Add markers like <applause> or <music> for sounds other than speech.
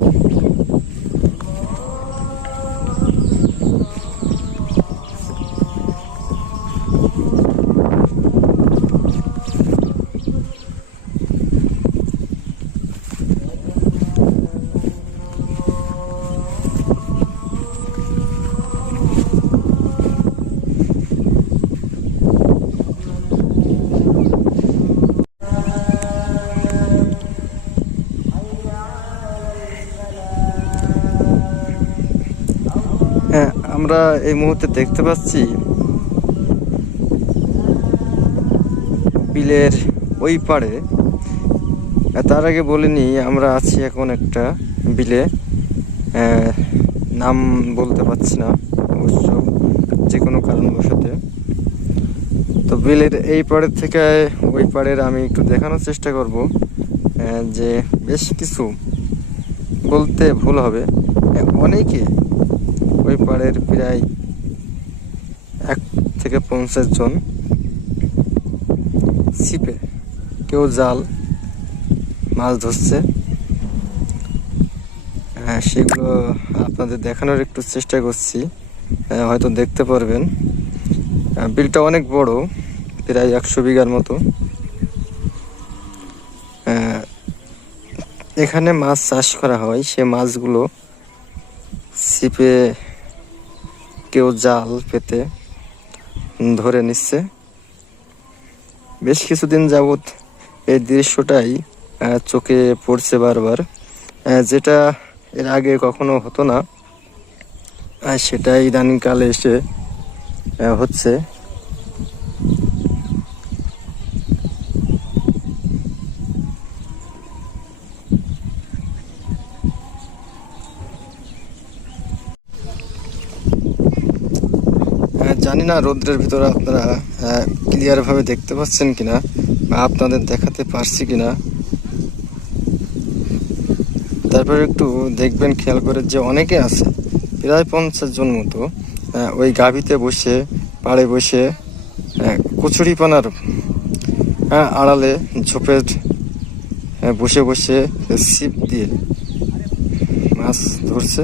হ্যাঁ <laughs> আমরা এই মুহূর্তে দেখতে পাচ্ছি বিলের ওই পাড়ে তার আগে বলিনি, আমরা আছি এখন একটা বিলে নাম বলতে পারছি না, অবশ্য যে কোনো কারণবশতে। তো বিলের এই পাড়ের থেকে ওই পাড়ের আমি একটু দেখানোর চেষ্টা করব যে বেশ কিছু বলতে ভুল হবে। অনেকে ওই পাড়ের প্রায় এক থেকে পঞ্চাশ জন ছিপে কেউ জাল মাছ ধরছে। আহ, সেগুলো আপনাদের দেখানোর একটু চেষ্টা করছি। হয়তো দেখতে পারবেন। বিলটা অনেক বড় প্রায় একশো বিঘার মতো। এখানে মাছ চাষ করা হয়। সে মাছগুলো ছিপে কেউ জাল পেতে ধরে নিচ্ছে। বেশ কিছুদিন যাবৎ এই দৃশ্যটাই চোখে পড়ছে বারবার। যেটা এর আগে কখনো হতো না সেটা ইদানিংকালে এসে হচ্ছে। জানি না রৌদ্রের ভিতরে আপনারা ক্লিয়ার ভাবে দেখতে পাচ্ছেন কিনা বা আপনাদের দেখাতে পারছি কিনা। তারপরে একটু দেখবেন খেয়াল করে যে অনেকে আছে প্রায় পঞ্চাশ জন মতো আহ, ওই গাভিতে বসে পাড়ে বসে আহ, কচুরিপানার আহ, আড়ালে ঝোপের বসে বসে ছিপ দিয়ে মাছ ধরছে।